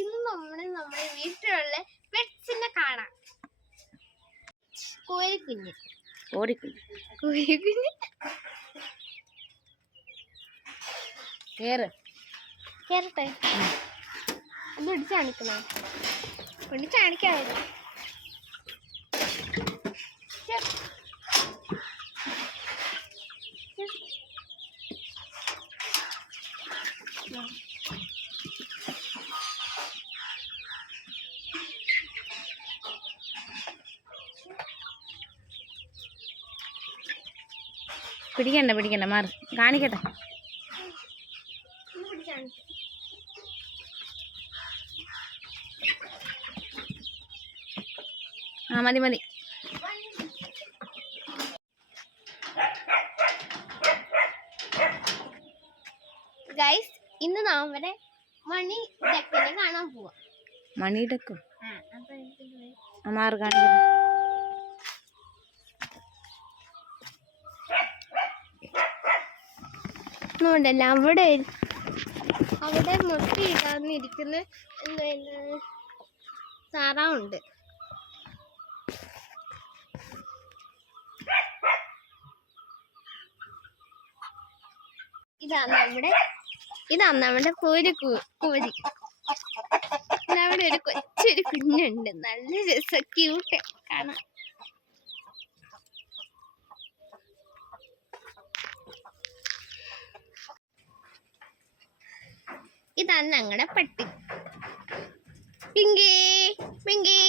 ഇന്ന് നമ്മുടെ വീട്ടിലുള്ള പെറ്റ്സിനെ കാണാം. കോഴിക്കുഞ്ഞ് കേറട്ടെ. അത് പിടിച്ച് കാണിക്കണോ? പിടിച്ച് കാണിക്കാമല്ലോ. പിടിക്കണ്ട മാറി കാണിക്കട്ടെ. ആ മതി. ഗൈസ്, ഇന്ന് നമ്മുടെ മണി ഡക്കിനെ കാണാൻ പോവാം. മണി ഡക്കോ? മാറി കാണിക്കട്ടെ. ണ്ടല്ല അവിടെ മുട്ടി ഇടാന്നിരിക്കുന്ന എന്താ താറാവുണ്ട്. ഇതാണ് നമ്മുടെ കോഴി. അവിടെ ഒരു കൊച്ചൊരു കുഞ്ഞുണ്ട്. നല്ല രസം, ക്യൂട്ട് കാണാം. ഇതാണ് ഞങ്ങളുടെ പട്ടി പിങ്കി.